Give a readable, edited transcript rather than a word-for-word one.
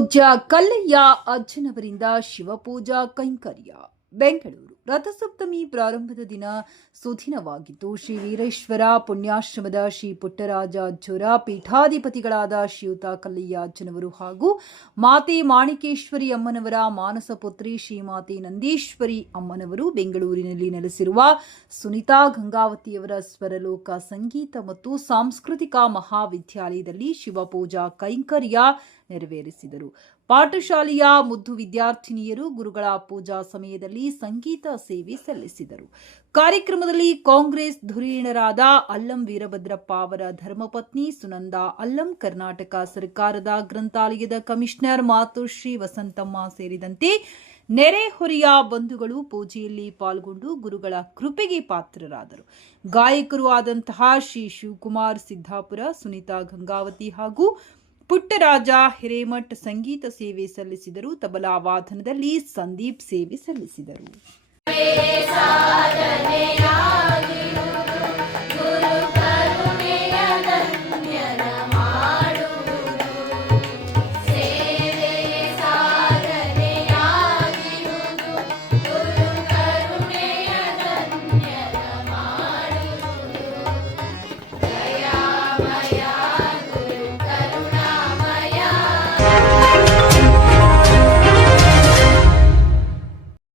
ಪೂಜ್ಯ ಕಲ್ಲಯ್ಯ ಅಜ್ಜನವರಿಂದ ಶಿವಪೂಜಾ ಕೈಂಕರ್ಯ. ಬೆಂಗಳೂರು. ರಥಸಪ್ತಮಿ ಪ್ರಾರಂಭದ ದಿನ ಸುದಿನವಾಗಿದ್ದು, ಶ್ರೀ ವೀರೇಶ್ವರ ಪುಣ್ಯಾಶ್ರಮದ ಶ್ರೀ ಪುಟ್ಟರಾಜ ಅಜ್ಜೋರ ಪೀಠಾಧಿಪತಿಗಳಾದ ಶ್ರೀಯುತ ಕಲ್ಲಯ್ಯ ಅಜ್ಜನವರು ಹಾಗೂ ಮಾತೆ ಮಾಣಿಕೇಶ್ವರಿ ಅಮ್ಮನವರ ಮಾನಸ ಪುತ್ರಿ ಶ್ರೀಮಾತೆ ನಂದೀಶ್ವರಿ ಅಮ್ಮನವರು ಬೆಂಗಳೂರಿನಲ್ಲಿ ನೆಲೆಸಿರುವ ಸುನಿತಾ ಗಂಗಾವತಿಯವರ ಸ್ವರಲೋಕ ಸಂಗೀತ ಮತ್ತು ಸಾಂಸ್ಕೃತಿಕ ಮಹಾವಿದ್ಯಾಲಯದಲ್ಲಿ ಶಿವಪೂಜಾ ಕೈಂಕರ್ಯ ನೆರವೇರಿಸಿದರು. ಪಾಠಶಾಲೆಯ ಮುದ್ದು ವಿದ್ಯಾರ್ಥಿನಿಯರು ಗುರುಗಳ ಪೂಜಾ ಸಮಯದಲ್ಲಿ ಸಂಗೀತ ಸೇವೆ ಸಲ್ಲಿಸಿದರು. ಕಾರ್ಯಕ್ರಮದಲ್ಲಿ ಕಾಂಗ್ರೆಸ್ ಧುರೀಣರಾದ ಅಲ್ಲಂ ವೀರಭದ್ರಪ್ಪ ಅವರ ಧರ್ಮಪತ್ನಿ ಸುನಂದಾ ಅಲ್ಲಂ, ಕರ್ನಾಟಕ ಸರ್ಕಾರದ ಗ್ರಂಥಾಲಯದ ಕಮಿಷನರ್ ಮಾತುಶ್ರೀ ವಸಂತಮ್ಮ ಸೇರಿದಂತೆ ನೆರೆಹೊರೆಯ ಬಂಧುಗಳು ಪೂಜೆಯಲ್ಲಿ ಪಾಲ್ಗೊಂಡು ಗುರುಗಳ ಕೃಪೆಗೆ ಪಾತ್ರರಾದರು. ಗಾಯಕರು ಆದಂತಹ ಶ್ರೀ ಶಿವಕುಮಾರ್ ಸಿದ್ದಾಪುರ, ಸುನಿತಾ ಗಂಗಾವತಿ ಹಾಗೂ ಪುಟ್ಟರಾಜ ಹಿರೇಮಠ್ ಸಂಗೀತ ಸೇವೆ ಸಲ್ಲಿಸಿದರು. ತಬಲಾ ವಾದನದಲ್ಲಿ ಸಂದೀಪ್ ಸೇವೆ ಸಲ್ಲಿಸಿದರು.